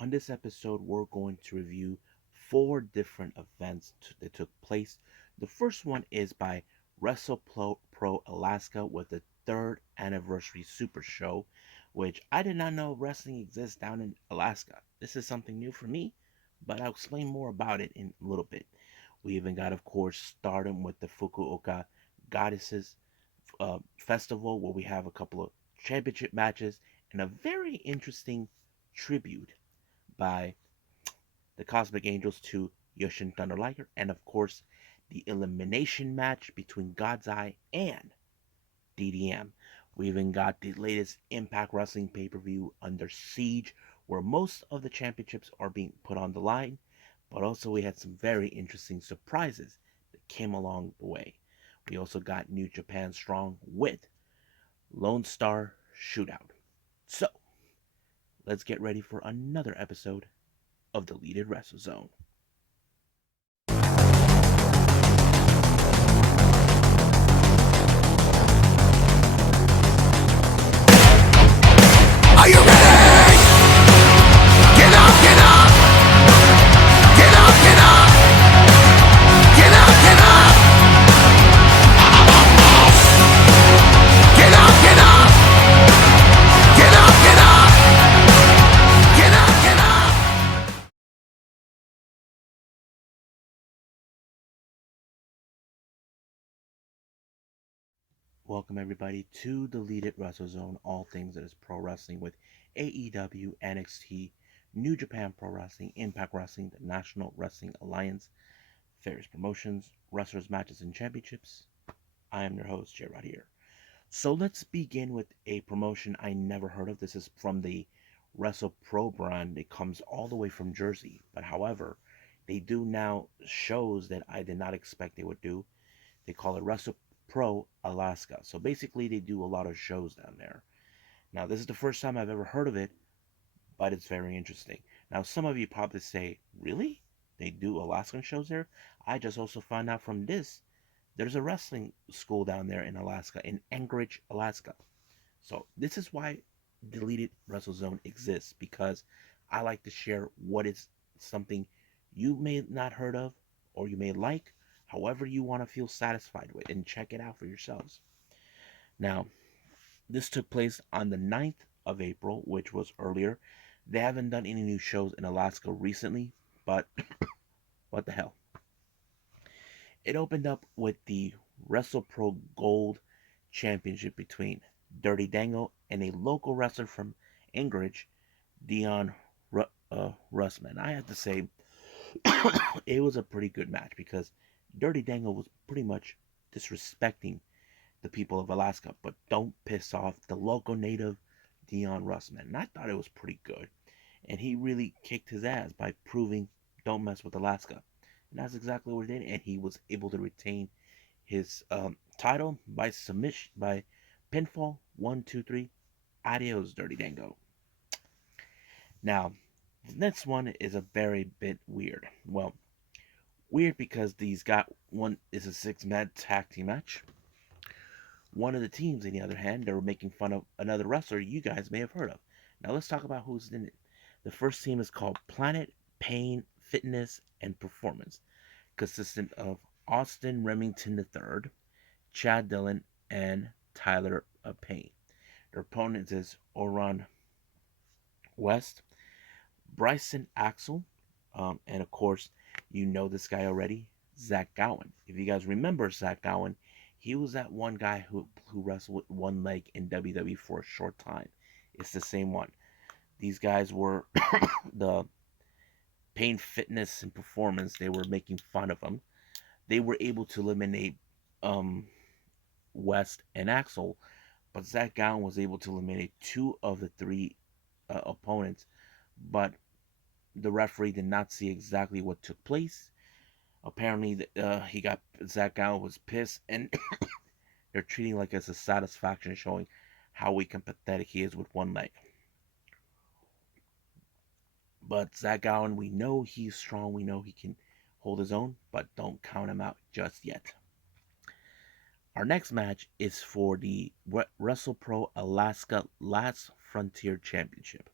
On this episode, we're going to review four different events that took place. The first one is by WrestlePro Alaska with the third Anniversary Supershow, which I did not know wrestling exists down in Alaska. This is something new for me, but I'll explain more about it in a little bit. We even got, of course, Stardom with the Fukuoka Goddesses Festival, where we have a couple of championship matches and a very interesting tribute by the Cosmic Angels to Yoshin Thunder Liger, and of course, the elimination match between God's Eye and DDM. We even got the latest Impact Wrestling pay per view Under Siege, where most of the championships are being put on the line, but also we had some very interesting surprises that came along the way. We also got New Japan Strong with Lonestar Shootout. So, let's get ready for another episode of Deleted Wrestle Zone. Are you ready? Get up, get up! Get up, get up! Get up, get up! Get up, get up! Get up, get up! Get up, get up! Welcome everybody to Deleted Wrestle Zone, all things that is pro wrestling with AEW, NXT, New Japan Pro Wrestling, Impact Wrestling, the National Wrestling Alliance, various promotions, wrestlers, matches, and championships. I am your host, Jay Rod here. So let's begin with a promotion I never heard of. This is from the WrestlePro brand. It comes all the way from Jersey, but however, they do now shows that I did not expect they would do. They call it WrestlePro Alaska. So basically, they do a lot of shows down there. Now, this is the first time I've ever heard of it, but it's very interesting. Now, some of you probably say, really? They do Alaskan shows there? I just also found out from this. There's a wrestling school down there in Alaska, in Anchorage, Alaska. So this is why Deleted Wrestle Zone exists, because I like to share what is something you may not heard of or you may like, however you want to feel satisfied with, and check it out for yourselves. Now, this took place on the 9th of April, which was earlier. They haven't done any new shows in Alaska recently, but what the hell. It opened up with the WrestlePro Gold Championship between Dirty Dango and a local wrestler from Anchorage, Dion Russman. I have to say, it was a pretty good match because Dirty Dango was pretty much disrespecting the people of Alaska, but don't piss off the local native Dion Russman. And I thought it was pretty good. And he really kicked his ass by proving don't mess with Alaska. And that's exactly what he did. And he was able to retain his title by submission, by pinfall. 1, 2, 3. Adios, Dirty Dango. Now, the next one is a very bit weird. Well, weird because these got one is a six-man tag team match. One of the teams, on the other hand, they were making fun of another wrestler you guys may have heard of. Now let's talk about who's in it. The first team is called Planet Pain Fitness and Performance, consistent of Austin Remington III, Chad Dillon, and Tyler Payne. Their opponent is Oran West, Bryson Axel, and of course, you know this guy already, Zach Gowen. If you guys remember Zach Gowen, he was that one guy who wrestled with one leg in WWE for a short time. It's the same one. These guys were the Pain Fitness and Performance. They were making fun of him. They were able to eliminate um, West and Axel, but Zach Gowen was able to eliminate two of the three opponents. But the referee did not see exactly what took place. Apparently, he got Zach Gowen was pissed, and they're treating like it's a satisfaction, showing how weak and pathetic he is with one leg. But Zach Gowen, we know he's strong. We know he can hold his own, but don't count him out just yet. Our next match is for the WrestlePro Alaska Last Frontier Championship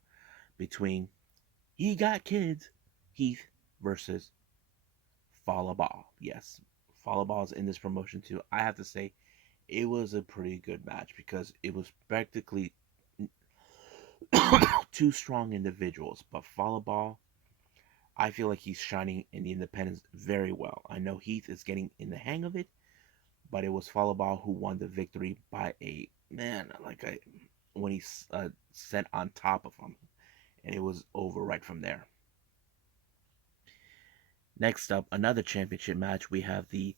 between He got kids. Heath versus Falaba. Yes, Falaba is in this promotion too. I have to say, it was a pretty good match because it was practically two strong individuals. But Falaba, I feel like he's shining in the independents very well. I know Heath is getting in the hang of it, but it was Falaba who won the victory by a man, like a when he sent on top of him, and it was over right from there. Next up, another championship match. We have the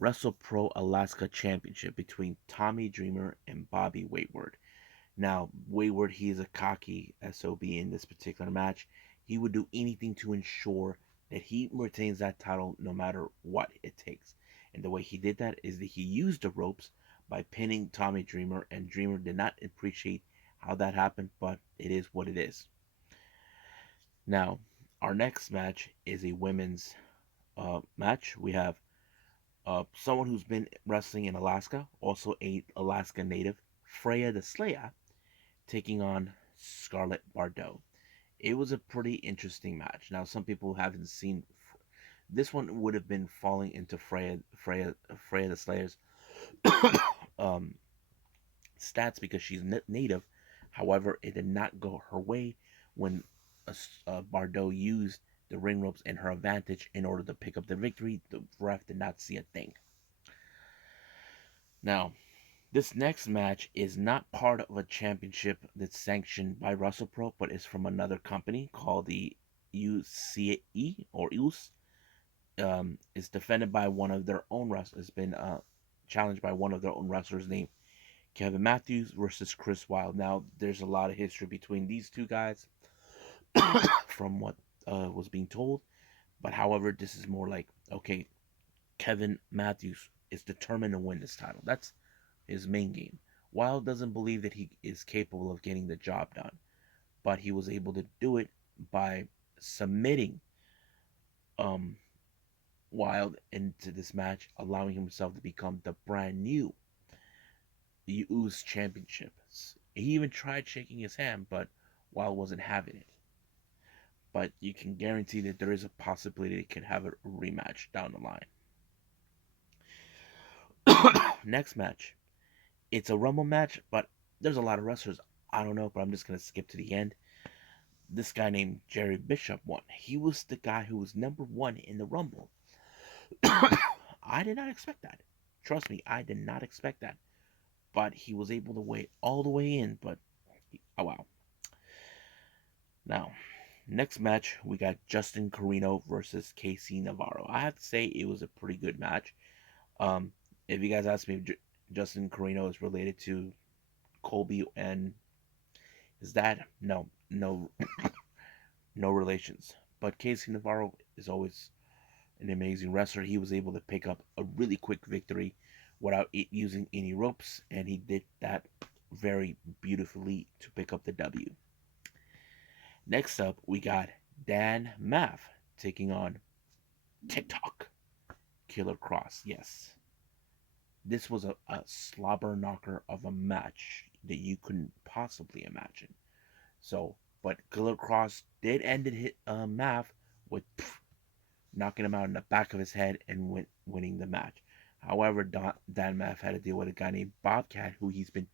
WrestlePro Alaska Championship between Tommy Dreamer and Bobby Wayward. Now, Wayward, he is a cocky SOB in this particular match. He would do anything to ensure that he retains that title no matter what it takes. And the way he did that is that he used the ropes by pinning Tommy Dreamer, and Dreamer did not appreciate how that happened, but it is what it is. Now, our next match is a women's match. We have someone who's been wrestling in Alaska, also a Alaska native, Freya the Slayer, taking on Scarlett Bordeaux. It was a pretty interesting match. Now, some people haven't seen this one would have been falling into Freya the Slayer's um, stats because she's native. However, it did not go her way when Bordeaux used the ring ropes in her advantage in order to pick up the victory. The ref did not see a thing. Now, this next match is not part of a championship that's sanctioned by WrestlePro, but is from another company called the UCE or US. Is defended by one of their own wrestlers. Has been challenged by one of their own wrestlers named Kevin Matthews versus Chris Wilde. Now, there's a lot of history between these two guys from what was being told. But however, this is more like, okay, Kevin Matthews is determined to win this title. That's his main game. Wilde doesn't believe that he is capable of getting the job done, but he was able to do it by submitting um, Wilde into this match, allowing himself to become the brand new US Championship. He even tried shaking his hand, but Wilde wasn't having it. But you can guarantee that there is a possibility they could have a rematch down the line. Next match. It's a Rumble match, but there's a lot of wrestlers. I don't know, but I'm just going to skip to the end. This guy named Jerry Bishop won. He was the guy who was number one in the Rumble. I did not expect that. Trust me, I did not expect that. But he was able to wait all the way in. But oh wow. Now, next match we got Justin Carino versus Casey Navarro. I have to say it was a pretty good match. Um, if you guys ask me if Justin Carino is related to Colby and his dad, no, no relations. But Casey Navarro is always an amazing wrestler. He was able to pick up a really quick victory without using any ropes, and he did that very beautifully to pick up the W. Next up, we got Dan Maff taking on TikTok Killer Cross. Yes, this was a slobber knocker of a match that you couldn't possibly imagine. So, but Killer Cross did end it hit Maff with knocking him out in the back of his head and winning the match. However, Dan Maff had to deal with a guy named Bobcat who he's been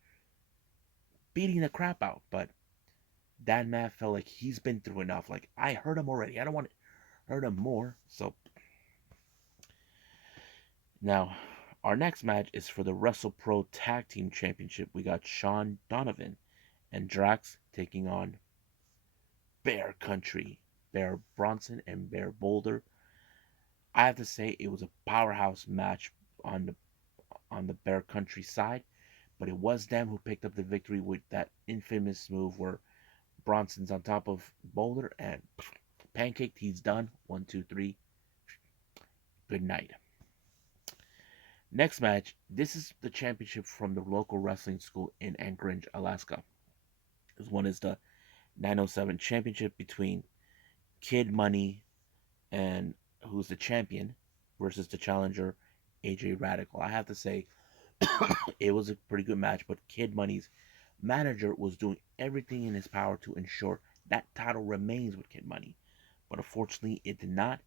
beating the crap out. But Dan Maff felt like he's been through enough. Like, I hurt him already. I don't want to hurt him more. So, now, our next match is for the WrestlePro Tag Team Championship. We got Sean Donovan and Drax taking on Bear Country, Bear Bronson and Bear Boulder. I have to say it was a powerhouse match on the Bear Country side, but it was them who picked up the victory with that infamous move where Bronson's on top of Boulder and pancaked. He's done. 1, 2, 3. Good night. Next match. This is the championship from the local wrestling school in Anchorage, Alaska. This one is the 907 championship between Kid Money and who's the champion versus the challenger AJ Radical. I have to say it was a pretty good match, but Kid Money's manager was doing everything in his power to ensure that title remains with Kid Money. But unfortunately, it did not.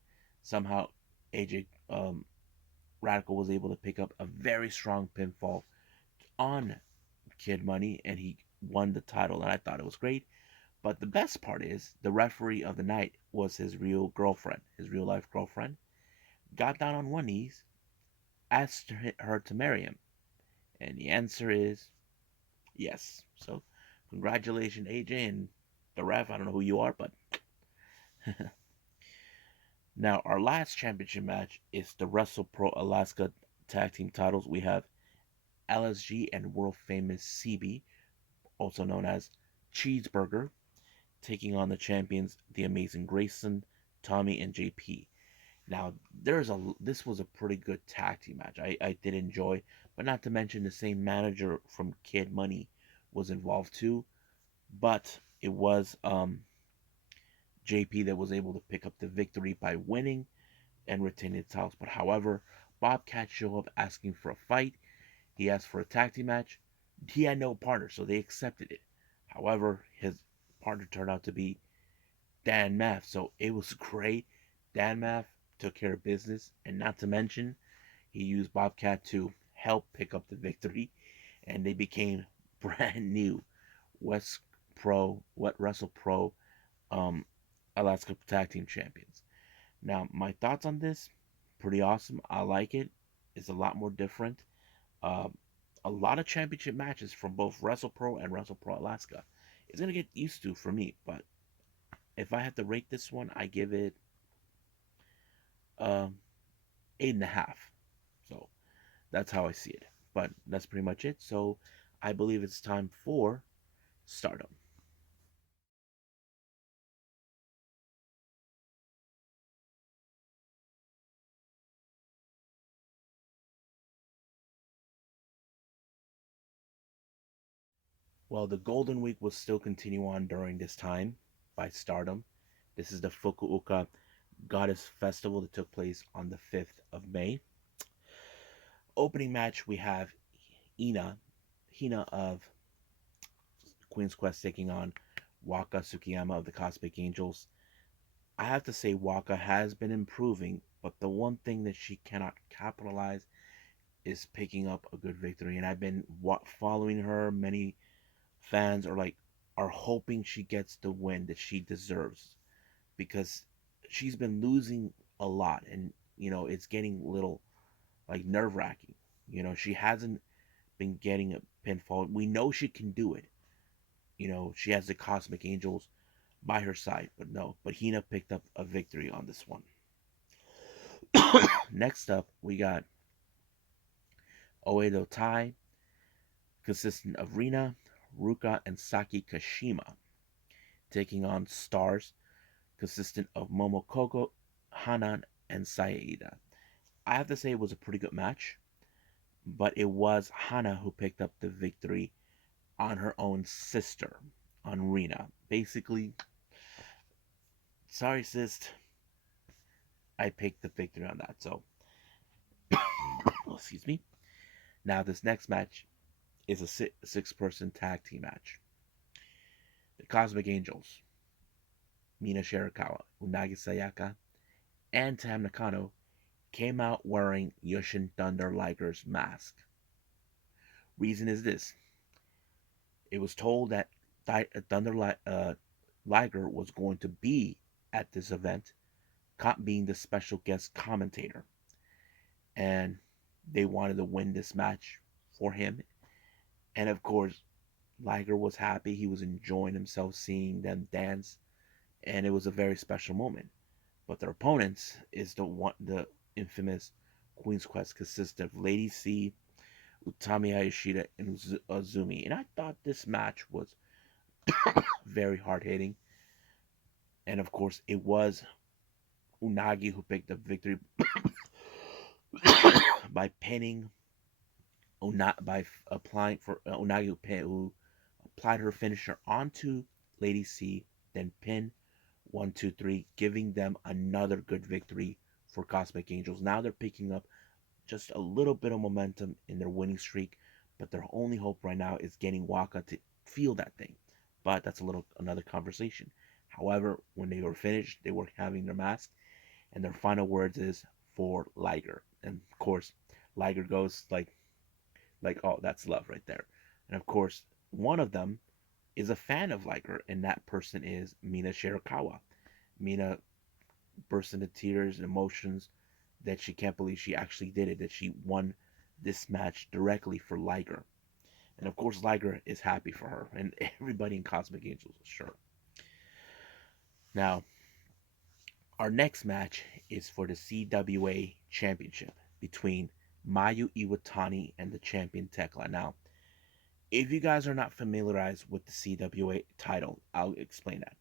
Somehow, AJ Radical was able to pick up a very strong pinfall on Kid Money, and he won the title, and I thought it was great. But the best part is the referee of the night was his real girlfriend, his real life girlfriend. Got down on one knees, asked her to marry him, and the answer is yes. So, congratulations, AJ, and the ref. I don't know who you are, but now our last championship match is the WrestlePro Alaska Tag Team titles. We have LSG and world famous CB, also known as Cheeseburger, taking on the champions, the Amazing Grayson, Tommy, and JP. Now, this was a pretty good tag team match. I did enjoy, but not to mention the same manager from Kid Money was involved too. But it was JP that was able to pick up the victory by winning and retaining the titles. But however, Bobcat showed up asking for a fight. He asked for a tag team match. He had no partner, so they accepted it. However, his partner turned out to be Dan Maff, so it was great. Dan Maff took care of business, and not to mention, he used Bobcat to help pick up the victory, and they became brand new West Pro, what Wrestle Pro, um, Alaska Tag Team Champions. Now, my thoughts on this, pretty awesome. I like it. It's a lot more different. Um, a lot of championship matches from both WrestlePro and WrestlePro Alaska. It's gonna get used to for me, but if I had to rate this one, I give it um, 8.5. So that's how I see it. But that's pretty much it. So I believe it's time for Stardom. Well, the Golden Week will still continue on during this time by Stardom. This is the Fukuoka Goddess Festival that took place on the 5th of May. Opening match, we have Ina, Hina of Queen's Quest taking on Waka Tsukiyama of the Cosmic Angels. I have to say, Waka has been improving, but the one thing that she cannot capitalize is picking up a good victory. And I've been following her. Many fans are hoping she gets the win that she deserves because she's been losing a lot, and it's getting a little like nerve wracking. She hasn't been getting a pinfall. We know she can do it. She has the Cosmic Angels by her side, but no. But Hina picked up a victory on this one. Next up, we got Oedo Tai, consisting of Rina, Ruka, and Saki Kashima, taking on Stars, consistent of Momokoko, Hanan, and Saida. I have to say it was a pretty good match, but it was Hana who picked up the victory on her own sister, on Rina. Basically, sorry, sis, I picked the victory on that. So, excuse me. Now, this next match is a six-person tag team match. The Cosmic Angels, Mina Shirakawa, Unagi Sayaka, and Tam Nakano came out wearing Yoshin Thunder Liger's mask. Reason is this: it was told that Thunder Liger was going to be at this event, being the special guest commentator, and they wanted to win this match for him. And of course, Liger was happy; he was enjoying himself seeing them dance, and it was a very special moment. But their opponents is the infamous Queen's Quest, consists of Lady C, Utami Hayashida, and Azumi. And I thought this match was very hard hitting. And of course, it was Unagi who picked up victory by pinning by applying for Unagi who applied her finisher onto Lady C, then pin 1, 2, 3, giving them another good victory for Cosmic Angels. Now they're picking up just a little bit of momentum in their winning streak, but their only hope right now is getting Waka to feel that thing. But that's another conversation. However, when they were finished, they were having their mask, and their final words is for Liger. And of course, Liger goes like oh, that's love right there. And of course, one of them is a fan of Liger, and that person is Mina Shirakawa. Mina bursts into tears and emotions that she can't believe she actually did it, that she won this match directly for Liger. And of course, Liger is happy for her, and everybody in Cosmic Angels is sure. Now, our next match is for the CWA Championship between Mayu Iwatani and the champion Tekla. Now, if you guys are not familiarized with the CWA title, I'll explain that.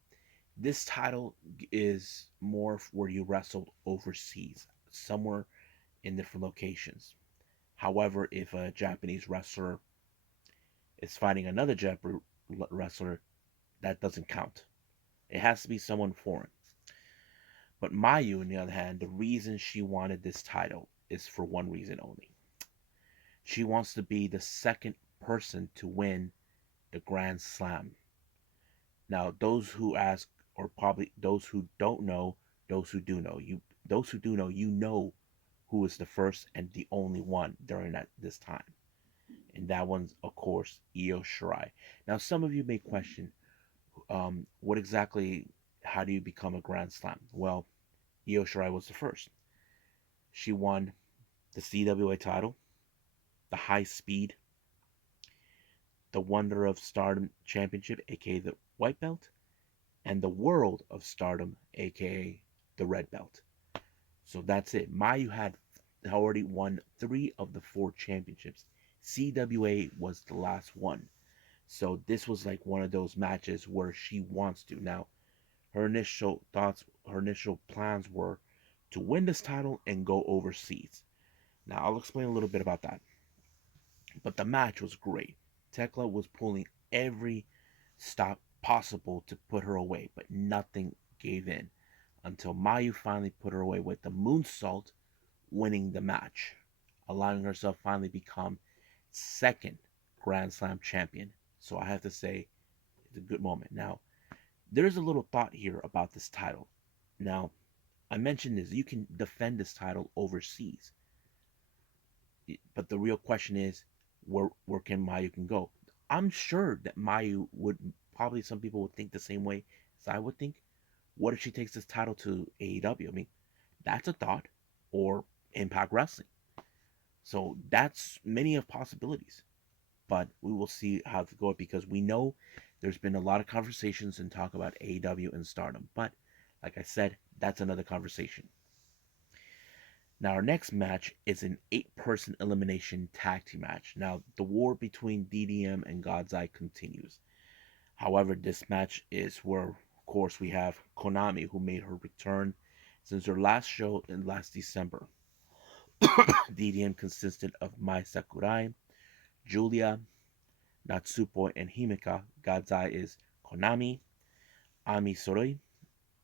This title is more where you wrestled overseas, somewhere in different locations. However, if a Japanese wrestler is fighting another Japanese wrestler, that doesn't count. It has to be someone foreign. But Mayu, on the other hand, the reason she wanted this title is for one reason only. She wants to be the second person to win the Grand Slam. Now, those who ask, or probably those who don't know, those who do know, those who do know, you know who is the first and the only one during this time. And that one's, of course, Io Shirai. Now, some of you may question, what exactly, how do you become a Grand Slam? Well, Io Shirai was the first. She won the CWA title, the High Speed, the Wonder of Stardom Championship, aka the White Belt, and the World of Stardom, aka the Red Belt. So that's it. Mayu had already won 3 of the 4 championships. CWA was the last one. So this was like one of those matches where she wants to. Now, her initial thoughts, her initial plans were to win this title and go overseas. Now, I'll explain a little bit about that. But the match was great. Tekla was pulling every stop possible to put her away, but nothing gave in until Mayu finally put her away with the moonsault, winning the match, allowing herself finally become second Grand Slam champion. So I have to say, it's a good moment. Now, there's a little thought here about this title. Now, I mentioned this, you can defend this title overseas. But the real question is, where can Mayu can go? I'm sure that Mayu would probably, some people would think the same way as I would think. What if she takes this title to AEW? I mean, that's a thought, or Impact Wrestling. So that's many of possibilities. But we will see how to go because we know there's been a lot of conversations and talk about AEW and Stardom. But like I said, that's another conversation. Now, our next match is an 8-person elimination tag team match. Now, the war between DDM and God's Eye continues. However, this match is where, of course, we have Konami, who made her return since her last show in last December. DDM consisted of Mai Sakurai, Julia, Natsupoi, and Himeka. God's Eye is Konami, Ami Soroi,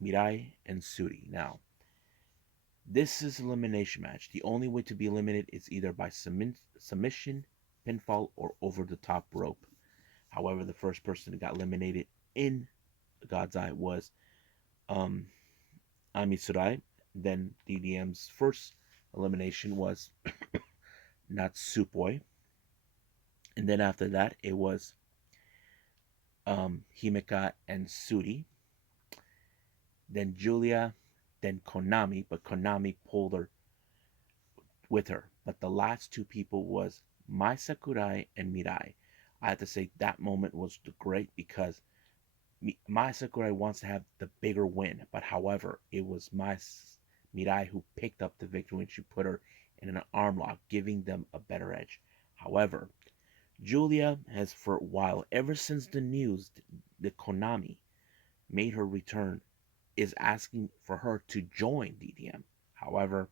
Mirai, and Suri. Now, this is an elimination match. The only way to be eliminated is either by submission, pinfall, or over the top rope. However, the first person that got eliminated in God's Eye was um, Ami Surai. Then DDM's first elimination was Natsupoi. And then after that, it was Himeka and Suri. Then Julia, then Konami, but Konami pulled her with her. But the last 2 people was Mai Sakurai and Mirai. I have to say that moment was great because Mai Sakurai wants to have the bigger win, but however, it was Mirai who picked up the victory when she put her in an arm lock, giving them a better edge. However, Julia has for a while, ever since the news that Konami made her return, is asking for her to join DDM. However,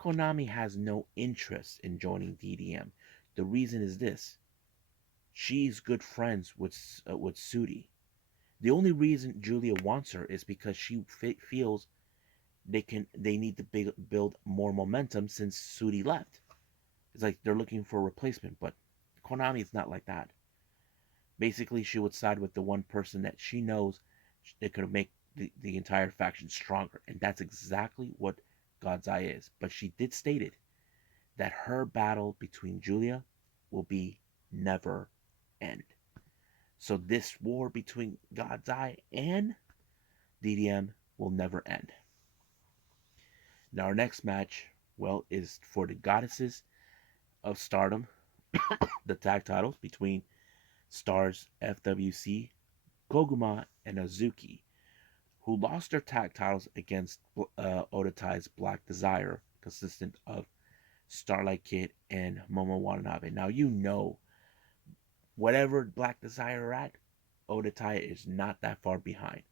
Konami has no interest in joining DDM. The reason is this: she's good friends with Sudi. The only reason Julia wants her is because she feels they need to build more momentum since Sudi left. It's like they're looking for a replacement, but Konami is not like that. Basically, she would side with the one person that she knows that could make the entire faction stronger. And that's exactly what God's Eye is. But she did state it that her battle between Julia will be never end. So this war between God's Eye and DDM will never end. Now our next match, well, is for the Goddesses of Stardom, the tag titles between Stars FWC, Koguma, and Azuki, who lost their tag titles against Otatai's Black Desire, consistent of Starlight Kid and Momo Watanabe. Now you know, whatever Black Desire are at, Odatai is not that far behind.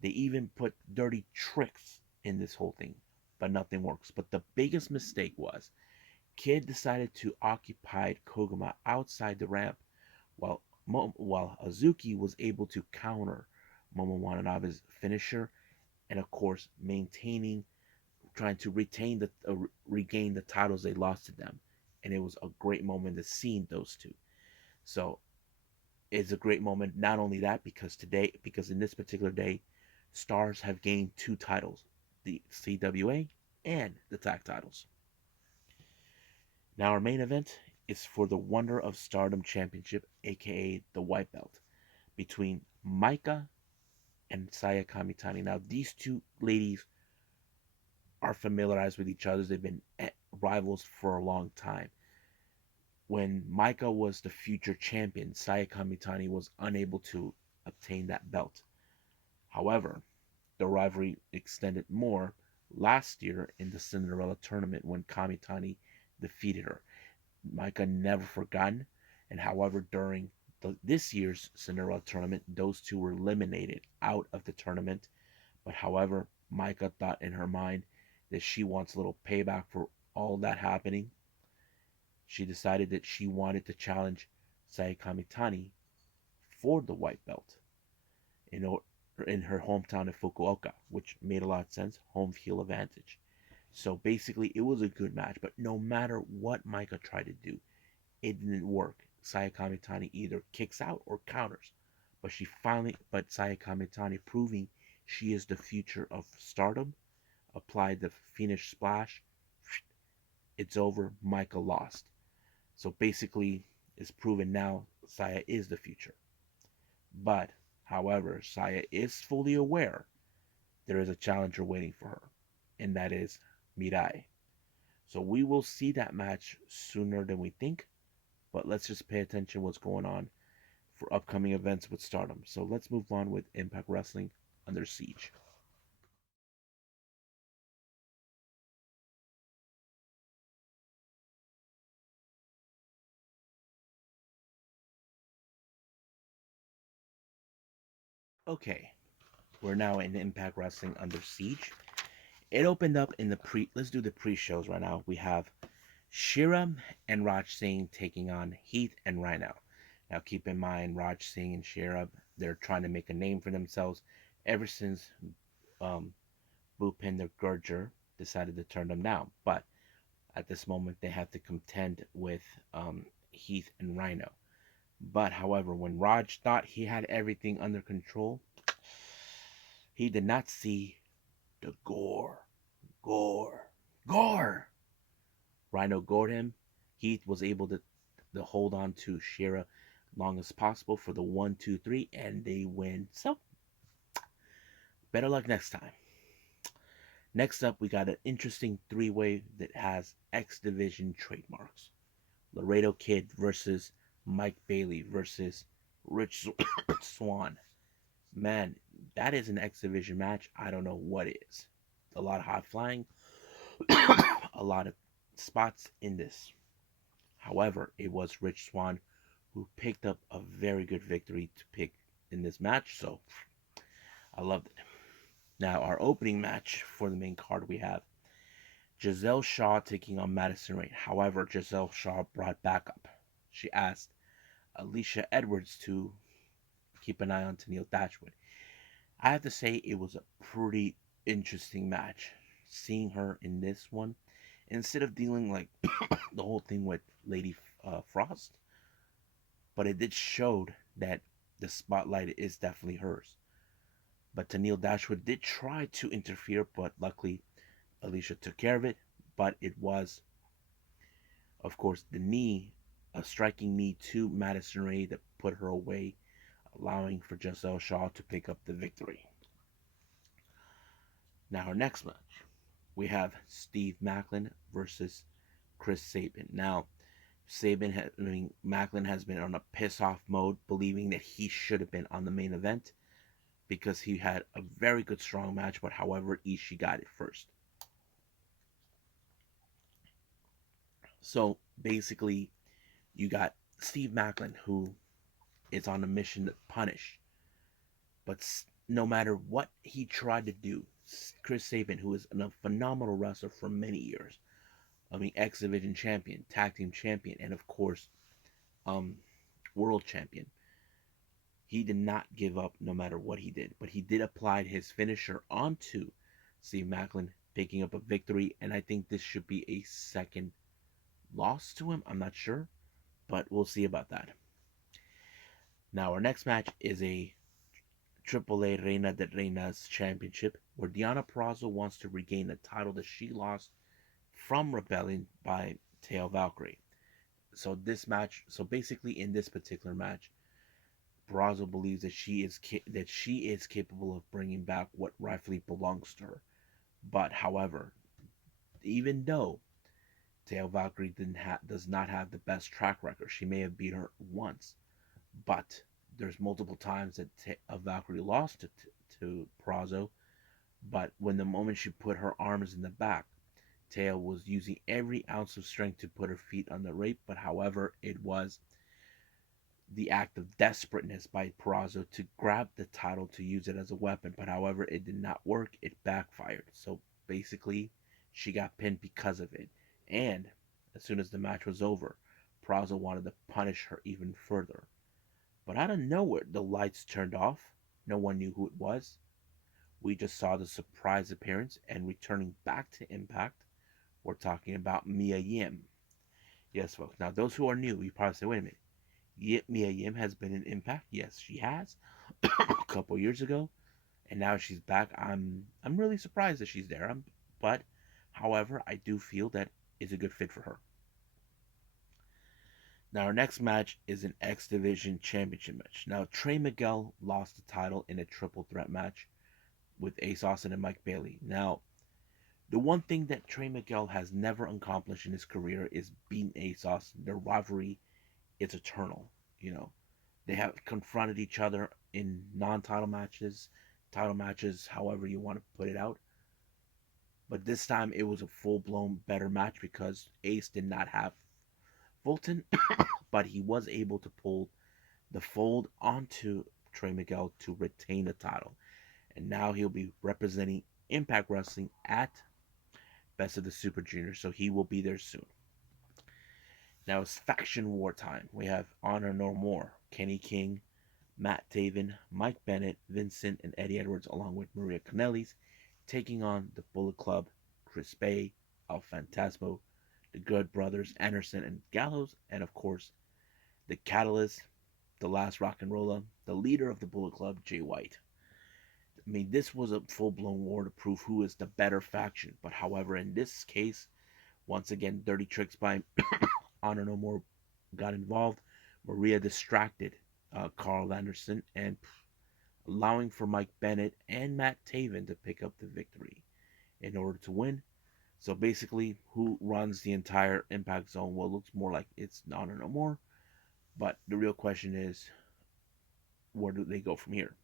They even put dirty tricks in this whole thing, but nothing works. But the biggest mistake was Kid decided to occupy Koguma outside the ramp while while Azuki was able to counter Momo Watanabe's finisher and of course maintaining trying to regain the titles they lost to them. And it was a great moment to see those two. So it's a great moment. Not only that, because in this particular day, Stars have gained two titles, the CWA and the tag titles. Now our main event is for the Wonder of Stardom Championship, aka the White Belt, between Maika and Saya Kamitani. Now these two ladies are familiarized with each other. They've been rivals for a long time. When Maika was the future champion, Saya Kamitani was unable to obtain that belt. However, the rivalry extended more last year in the Cinderella tournament when Kamitani defeated her. Maika never forgotten, and however, during this year's Cinderella tournament, those two were eliminated out of the tournament. But however, Maika thought in her mind that she wants a little payback for all that happening. She decided that she wanted to challenge Sai Kamitani for the white belt in, in her hometown of Fukuoka, which made a lot of sense. Home field advantage. So basically, it was a good match, but no matter what Maika tried to do, it didn't work. Saya Kamitani either kicks out or counters. But Saya Kamitani proving she is the future of Stardom, applied the Phoenix Splash. It's over. Maika lost. So basically, it's proven now Saya is the future. But, however, Saya is fully aware there is a challenger waiting for her, and that is Mirai. So we will see that match sooner than we think, but let's just pay attention what's going on for upcoming events with Stardom. So let's move on with Impact Wrestling Under Siege. Okay, we're now in Impact Wrestling Under Siege. It opened up in the let's do the pre-shows right now. We have Shira and Raj Singh taking on Heath and Rhino. Now keep in mind, Raj Singh and Shira, they're trying to make a name for themselves ever since um, Bhupinder Gurjar decided to turn them down. But at this moment, they have to contend with Heath and Rhino. But however, when Raj thought he had everything under control, he did not see the gore. Gore. Gore! Rhino gored him. Heath was able to hold on to Shira long as possible for the 1, 2, 3, and they win. So, better luck next time. Next up, we got an interesting three-way that has X Division trademarks. Laredo Kid versus Mike Bailey versus Rich Swan. Man, that is an X Division match. I don't know what it is. A lot of high flying, a lot of spots in this. However, it was Rich Swan who picked up a very good victory to pick in this match, so I loved it. Now, our opening match for the main card, we have Giselle Shaw taking on Madison Rayne. However, Giselle Shaw brought backup. She asked Alicia Edwards to keep an eye on Tennille Dashwood. I have to say it was a pretty interesting match. Seeing her in this one, instead of dealing like the whole thing with Lady Frost, but it did show that the spotlight is definitely hers. But Tennille Dashwood did try to interfere, but luckily Alicia took care of it. But it was, of course, the knee, a striking knee to Madison Rae that put her away, allowing for Giselle Shaw to pick up the victory. Now, our next match, we have Steve Macklin versus Chris Sabin. Now, Macklin has been on a piss off mode, believing that he should have been on the main event because he had a very good strong match, but however, Ishii got it first. So basically, you got Steve Macklin, who is on a mission to punish, but no matter what he tried to do, Chris Sabin, who is a phenomenal wrestler for many years, I mean, X Division champion, tag team champion, and of course, um, world champion. He did not give up no matter what he did, but he did apply his finisher onto Steve Macklin, picking up a victory. And I think this should be a second loss to him. I'm not sure, but we'll see about that. Now, our next match is a AAA Reina de Reinas championship, where Diana Purrazzo wants to regain the title that she lost from Rebellion by Teo Valkyrie. So basically, in this particular match, Purrazzo believes that she is capable of bringing back what rightfully belongs to her. But however, even though Teo Valkyrie does not have the best track record, she may have beat her once, but there's multiple times that Valkyrie lost to Purrazzo. But when the moment she put her arms in the back, Teo was using every ounce of strength to put her feet on the rape. But however, it was the act of desperateness by Purrazzo to grab the title to use it as a weapon. But however, it did not work. It backfired. So basically, she got pinned because of it. And as soon as the match was over, Purrazzo wanted to punish her even further. But out of nowhere, the lights turned off. No one knew who it was. We just saw the surprise appearance, and returning back to Impact, we're talking about Mia Yim. Yes, folks. Now, those who are new, you probably say, wait a minute. Mia Yim has been in Impact. Yes, she has. A couple years ago, and now she's back. I'm really surprised that she's there. But, however, I do feel that is a good fit for her. Now, our next match is an X Division Championship match. Now, Trey Miguel lost the title in a triple threat match with Ace Austin and Mike Bailey. Now, the one thing that Trey Miguel has never accomplished in his career is beating Ace Austin. Their rivalry is eternal. You know, they have confronted each other in non-title matches, title matches, however you want to put it out. But this time it was a full-blown better match because Ace did not have Fulton, but he was able to pull the fold onto Trey Miguel to retain the title. And now he'll be representing Impact Wrestling at Best of the Super Juniors, so he will be there soon. Now it's Faction War time. We have Honor No More, Kenny King, Matt Taven, Mike Bennett, Vincent, and Eddie Edwards, along with Maria Kanellis, taking on the Bullet Club, Chris Bay, El Fantasmo, the Good Brothers, Anderson and Gallows, and of course, the Catalyst, the Last Rock and Roller, the leader of the Bullet Club, Jay White. I mean, this was a full-blown war to prove who is the better faction. But however, in this case, once again, dirty tricks by Honor No More got involved. Maria distracted Carl Anderson and allowing for Mike Bennett and Matt Taven to pick up the victory in order to win. So basically, who runs the entire Impact Zone? Well, it looks more like it's Honor No More. But the real question is, where do they go from here?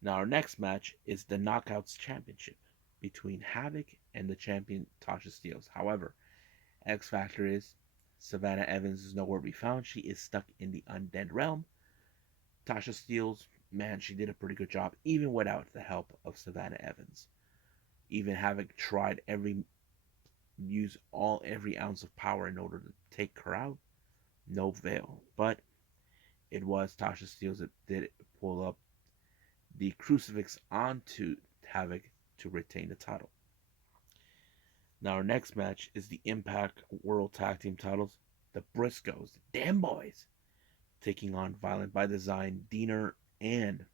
Now, our next match is the Knockouts Championship between Havoc and the champion Tasha Steelz. However, X Factor is Savannah Evans is nowhere to be found. She is stuck in the undead realm. Tasha Steelz, man, she did a pretty good job, even without the help of Savannah Evans. Even Havoc tried every ounce of power in order to take her out. No avail. But it was Tasha Steelz that did pull up the crucifix onto Havoc to retain the title. Now our next match is the Impact World Tag Team titles. The Briscoes, the damn boys, taking on Violent by Design, Diener, and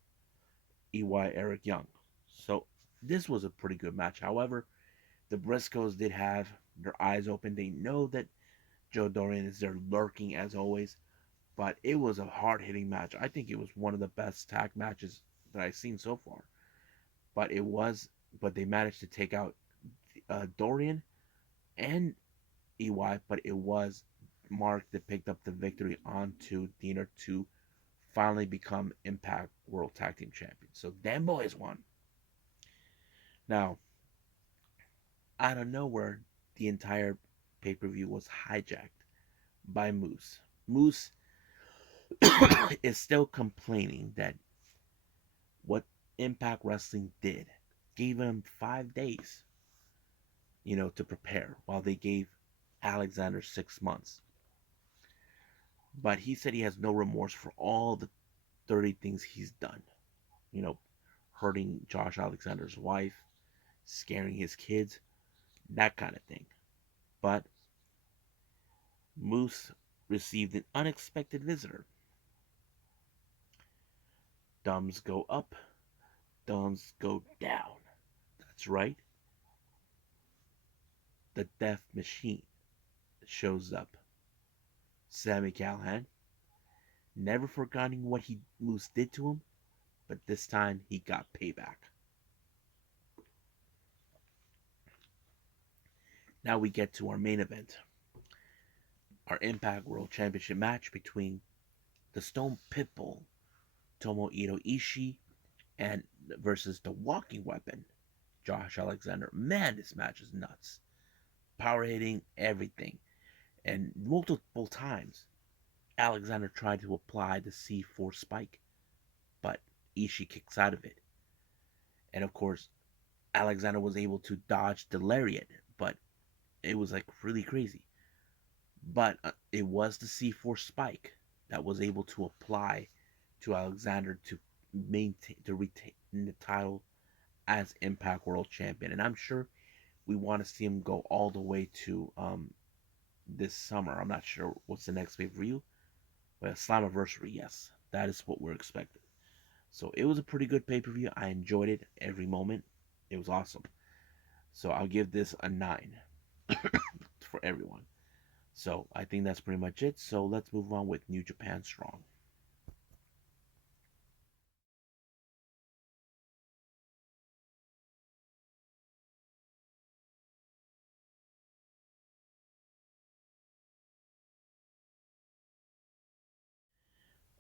EY Eric Young. So this was a pretty good match. However, the Briscoes did have their eyes open. They know that Joe Dorian is there lurking as always, but it was a hard hitting match. I think it was one of the best tag matches that I've seen so far. But it was, but they managed to take out Dorian and EY, but it was Mark that picked up the victory onto Diener to finally become Impact World Tag Team Champions. So them boys won. Now, out of nowhere, the entire pay per view was hijacked by Moose. Moose is still complaining that what Impact Wrestling did gave him 5 days, to prepare, while they gave Alexander 6 months. But he said he has no remorse for all the dirty things he's done. You know, hurting Josh Alexander's wife, scaring his kids, that kind of thing. But Moose received an unexpected visitor. Thumbs go up, thumbs go down. That's right, the Death Machine shows up. Sammy Callahan, never forgetting what he Moose did to him, but this time he got payback. Now we get to our main event, our Impact World Championship match between the Stone Pitbull, Tomohiro Ishii, and versus the Walking Weapon, Josh Alexander. Man, this match is nuts. Power hitting, everything. And multiple times, Alexander tried to apply the C4 spike, but Ishii kicks out of it. And of course, Alexander was able to dodge the lariat, but it was like really crazy. But it was the C4 spike that was able to apply to Alexander to retain the title as Impact World Champion. And I'm sure we want to see him go all the way to this summer. I'm not sure what's the next pay per view, but Slammiversary, yes, that is what we're expecting. So it was a pretty good pay per view. I enjoyed it every moment. It was awesome. So I'll give this a 9 for everyone. So I think that's pretty much it. So let's move on with New Japan Strong.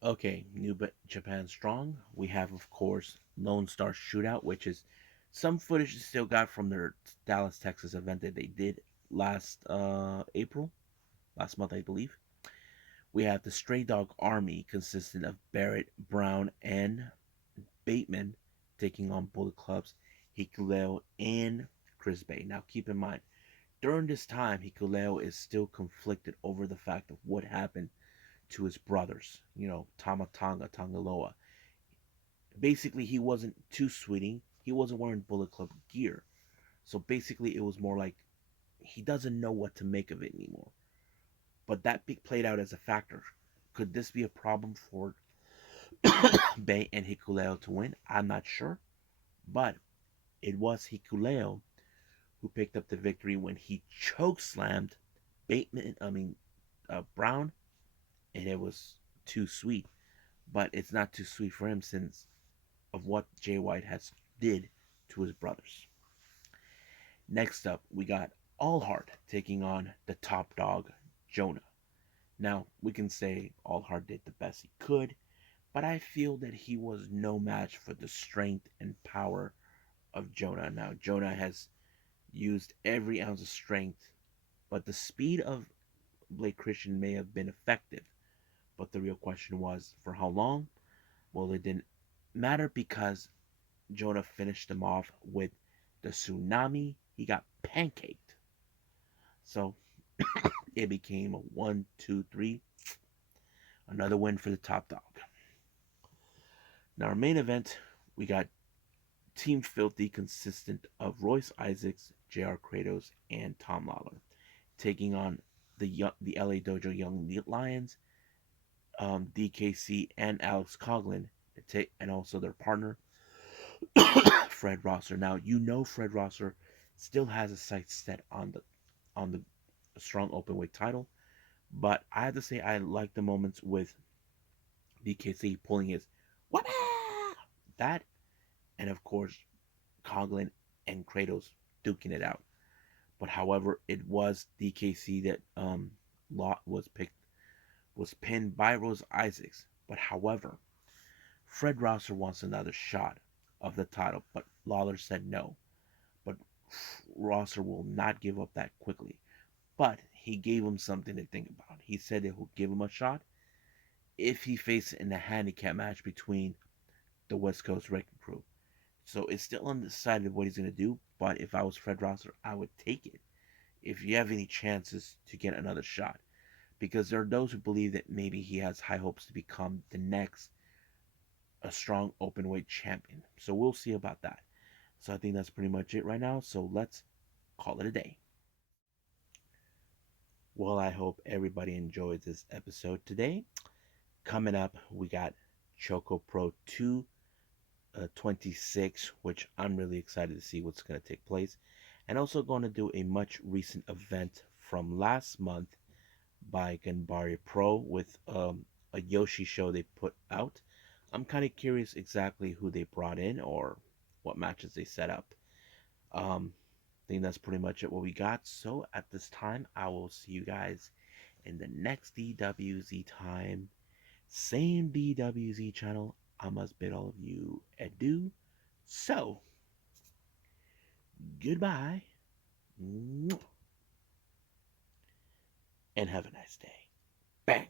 Okay, New Japan Strong. We have, of course, Lonestar Shootout, which is some footage they still got from their Dallas, Texas event that they did last April, last month, I believe. We have the Stray Dog Army, consisting of Barrett, Brown, and Bateman, taking on Bullet Club's Hikuleo and Chris Bay. Now, keep in mind, during this time, Hikuleo is still conflicted over the fact of what happened to his brothers, Tamatanga, Tangaloa. Basically, he wasn't too sweeting. He wasn't wearing Bullet Club gear. So basically, it was more like he doesn't know what to make of it anymore. But that played out as a factor. Could this be a problem for Bay and Hikuleo to win? I'm not sure. But it was Hikuleo who picked up the victory when he choke slammed Bateman, Brown, and it was too sweet. But it's not too sweet for him since of what Jay White has did to his brothers. Next up, we got Allhart taking on the top dog, Jonah. Now, we can say Allhart did the best he could, but I feel that he was no match for the strength and power of Jonah. Now, Jonah has used every ounce of strength, but the speed of Blake Christian may have been effective. But the real question was, for how long? Well, it didn't matter because Jonah finished him off with the tsunami. He got pancaked. So it became a 1, 2, 3. Another win for the top dog. Now, our main event, we got Team Filthy, consistent of Royce Isaacs, JR Kratos, and Tom Lawler, taking on the LA Dojo Young Lions, DKC, and Alex Coughlin, and also their partner, Fred Rosser. Now you know Fred Rosser still has a sight set on the strong openweight title, but I have to say I like the moments with DKC pulling his Waba! That, and of course Coughlin and Kratos duking it out. But however, it was DKC that Lot was pinned by Rose Isaacs. But however, Fred Rosser wants another shot of the title, but Lawler said no. But Rosser will not give up that quickly. But he gave him something to think about. He said it will give him a shot if he faces in a handicap match between the West Coast Wrecking Crew. So it's still undecided what he's going to do. But if I was Fred Rosser, I would take it if you have any chances to get another shot. Because there are those who believe that maybe he has high hopes to become the next a strong open weight champion. So we'll see about that. So I think that's pretty much it right now. So let's call it a day. Well, I hope everybody enjoyed this episode today. Coming up, we got Choco Pro 226, which I'm really excited to see what's going to take place. And also going to do a much recent event from last month by Ganbare Pro with a Yoshi show they put out. I'm kind of curious exactly who they brought in or what matches they set up. I think that's pretty much it what we got. So at this time, I will see you guys in the next DWZ time. Same DWZ channel. I must bid all of you adieu. So, goodbye. And have a nice day. Bang.